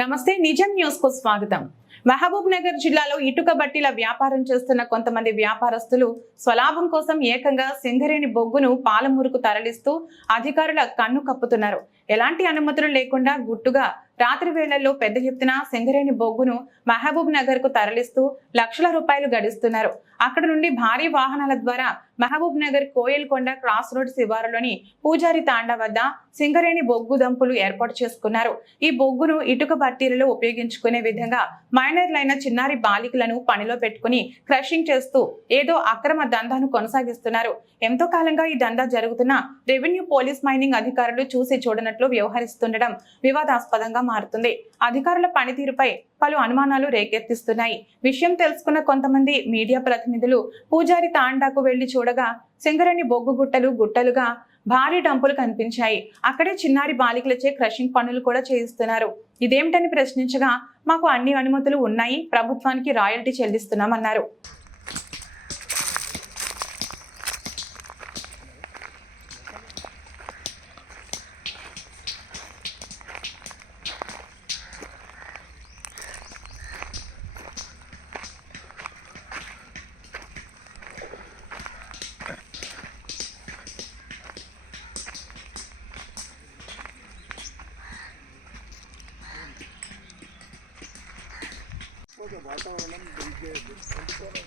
నమస్తే నిజం న్యూస్కు స్వాగతం. మహబూబ్ నగర్ జిల్లాలో ఇటుక బట్టీల వ్యాపారం చేస్తున్న కొంతమంది వ్యాపారస్తులు స్వలాభం కోసం ఏకంగా సింగరేణి బొగ్గును పాలమూరుకు తరలిస్తూ అధికారుల కన్ను కప్పుతున్నారు. ఎలాంటి అనుమతులు లేకుండా గుట్టుగా రాత్రి వేళల్లో పెద్ద ఎత్తున సింగరేణి బొగ్గును మహబూబ్ నగర్కు తరలిస్తూ లక్షల రూపాయలు గడిస్తున్నారు. అక్కడ నుండి భారీ వాహనాల ద్వారా మహబూబ్ నగర్ కోయల్కొండ క్రాస్ రోడ్ శివారులోని పూజారి తాండా వద్ద సింగరేణి బొగ్గు దంపులు ఏర్పాటు చేసుకున్నారు. ఈ బొగ్గును ఇటుక బట్టీలలో ఉపయోగించుకునే విధంగా మైనర్లైన చిన్నారి బాలికలను పనిలో పెట్టుకుని క్రషింగ్ చేస్తూ ఏదో అక్రమ దందాను కొనసాగిస్తున్నారు. ఎంతో కాలంగా ఈ దందా జరుగుతున్న రెవెన్యూ పోలీస్ మైనింగ్ అధికారులు చూసి చూడనట్లు వ్యవహరిస్తుండడం వివాదాస్పదంగా మారుతుంది. అధికారుల పనితీరుపై పలు అనుమానాలు రేకెత్తిస్తున్నాయి. విషయం తెలుసుకున్న కొంతమంది మీడియా ప్రతినిధులు పూజారి తాండాకు వెళ్ళి చూడగా సింగరేణి బొగ్గు గుట్టలు గుట్టలుగా భారీ డంపులు కనిపించాయి. అక్కడే చిన్నారి బాలికలచే క్రషింగ్ పనులు కూడా చేయిస్తున్నారు. ఇదేమిటని ప్రశ్నించగా మాకు అన్ని అనుమతులు ఉన్నాయి ప్రభుత్వానికి రాయల్టీ చెల్లిస్తున్నామన్నారు. వాతావరణం అందుకోవడం